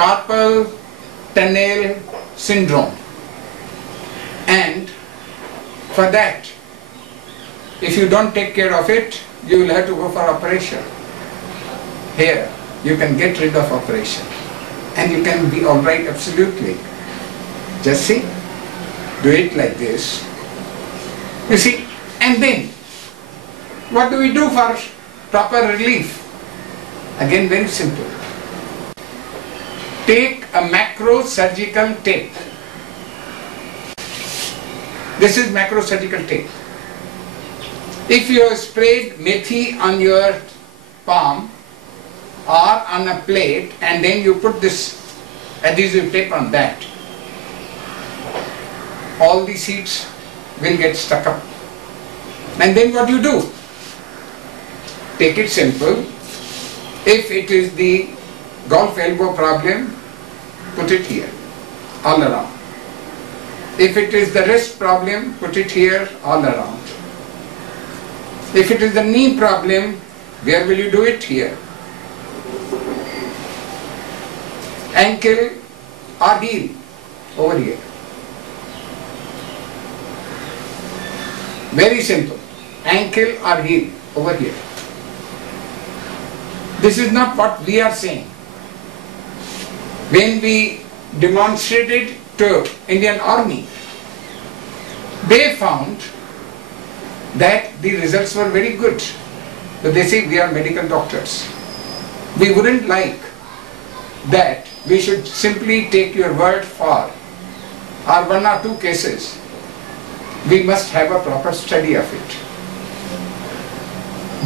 carpal tunnel syndrome, and for that, if you don't take care of it, you will have to go for operation. Here, you can get rid of operation and you can be alright absolutely. Just see, do it like this. You see, and then, what do we do for proper relief? Again, very simple. Take a macro surgical tape. This is macro surgical tape. If you have sprayed methi on your palm or on a plate and then you put this adhesive tape on that, all the seeds will get stuck up. And then what you do? Take it simple. If it is the golf elbow problem, put it here, all around. If it is the wrist problem, put it here, all around. If it is the knee problem, where will you do it? Here. Ankle or heel, over here. Very simple. Ankle or heel, over here. This is not what we are saying. When we demonstrated to Indian Army, they found that the results were very good. But they say we are medical doctors. We wouldn't like that we should simply take your word for or one or two cases. We must have a proper study of it.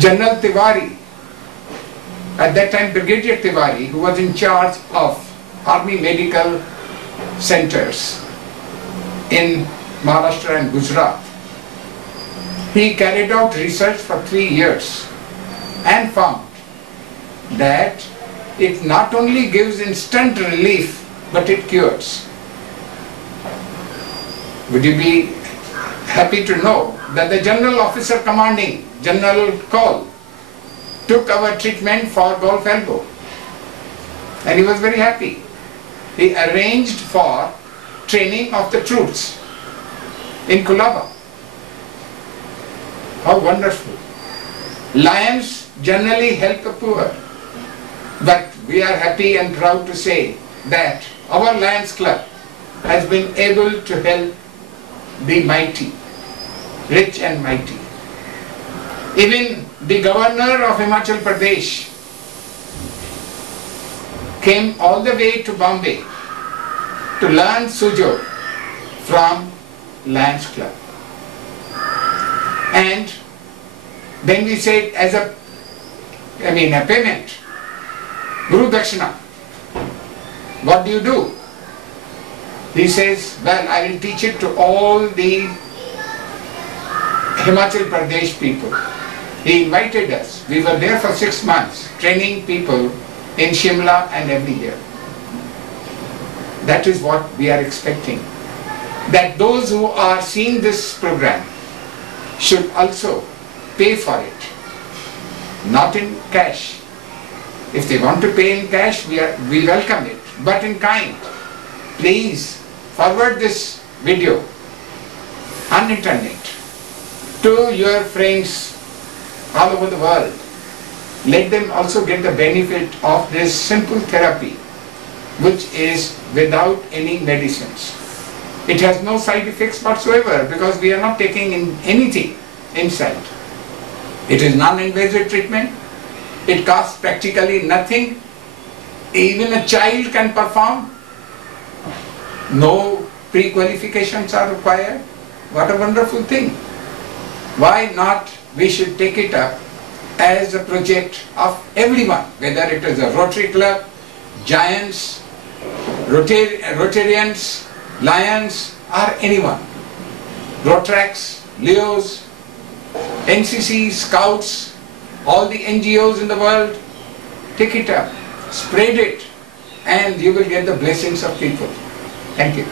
General Tiwari, at that time Brigadier Tiwari, who was in charge of army medical centers in Maharashtra and Gujarat, he carried out research for 3 years and found that it not only gives instant relief, but it cures. Would you be happy to know that the General Officer Commanding, General Kaul, took our treatment for golf elbow and he was very happy. He arranged for training of the troops in Kulaba. How wonderful. Lions generally help the poor, but we are happy and proud to say that our Lions Club has been able to help the mighty, rich and mighty. Even the governor of Himachal Pradesh came all the way to Bombay to learn Sujo from Lions Club. And then we said as a payment, Guru Dakshina, what do you do? He says, well, I will teach it to all the Himachal Pradesh people. He invited us. We were there for 6 months, training people in Shimla and everywhere. That is what we are expecting. That those who are seeing this program should also pay for it, not in cash. If they want to pay in cash, we welcome it, but in kind. Please forward this video on internet to your friends all over the world. Let them also get the benefit of this simple therapy, which is without any medicines. It has no side effects whatsoever because we are not taking in anything inside. It is non-invasive treatment. It costs practically nothing. Even a child can perform. No pre-qualifications are required. What a wonderful thing. Why not we should take it up as a project of everyone, whether it is a Rotary Club, Giants, Rotarians, Lions, or anyone. Rotrax, Leos, NCC, Scouts, all the NGOs in the world, take it up, spread it, and you will get the blessings of people. Thank you.